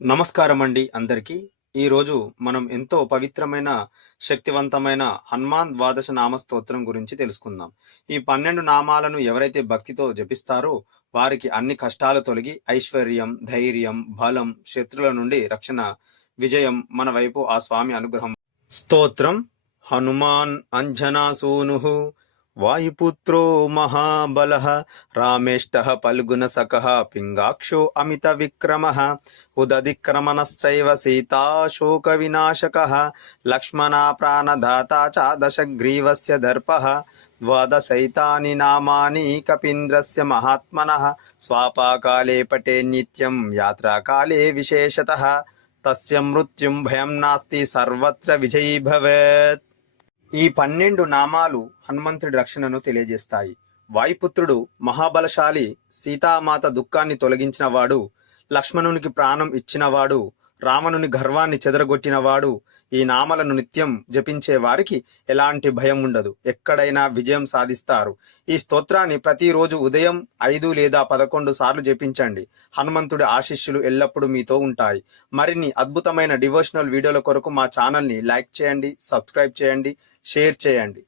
నమస్కారం అండి అందరికీ. ఈరోజు మనం ఎంతో పవిత్రమైన, శక్తివంతమైన హనుమాన్ ద్వాదశ నామ స్తోత్రం గురించి తెలుసుకుందాం. ఈ 12 నామాలను ఎవరైతే భక్తితో జపిస్తారో వారికి అన్ని కష్టాలు తొలగి ఐశ్వర్యం, ధైర్యం, బలం, శత్రుల నుండి రక్షణ, విజయం మన వైపు ఆ స్వామి అనుగ్రహం. స్తోత్రం. హనుమాన్ అంజనాసూనుః వాయుపుత్రో మహాబలః రామేష్టః ఫల్గుణసఖః పింగాక్షో అమిత విక్రమః ఉదధిక్రమణశ్చైవ సీతాశోకవినాశకः లక్ష్మణా ప్రాణదాతా చ దశగ్రీవస్య దర్పः ద్వాదశైతాని నామాని కపీంద్రస్య మహాత్మనః స్వాపకాలే పటే నిత్యం యాత్రాకాలే విశేషతః తస్య మృత్యుం భయం నాస్తి సర్వత్ర విజయీ భవేత్. ఈ 12 నామాలు హనుమంతుడి రక్షణను తెలియజేస్తాయి. వాయుపుత్రుడు మహాబలశాలి, సీతామాత దుఃఖాన్ని తొలగించినవాడు, లక్ష్మణునికి ప్రాణం ఇచ్చినవాడు, రావణుని గర్వాన్ని చెదరగొట్టినవాడు. ఈ నామలను నిత్యం జపించే వారికి ఎలాంటి భయం ఉండదు, ఎక్కడైనా విజయం సాధిస్తారు. ఈ స్తోత్రాన్ని ప్రతిరోజు ఉదయం 5 లేదా 11 సార్లు జపించండి. హనుమంతుడి ఆశీస్సులు ఎల్లప్పుడూ మీతో ఉంటాయి. మరిన్ని అద్భుతమైన డివోషనల్ వీడియోల కొరకు మా ఛానల్ని లైక్ చేయండి, సబ్స్క్రైబ్ చేయండి, షేర్ చేయండి.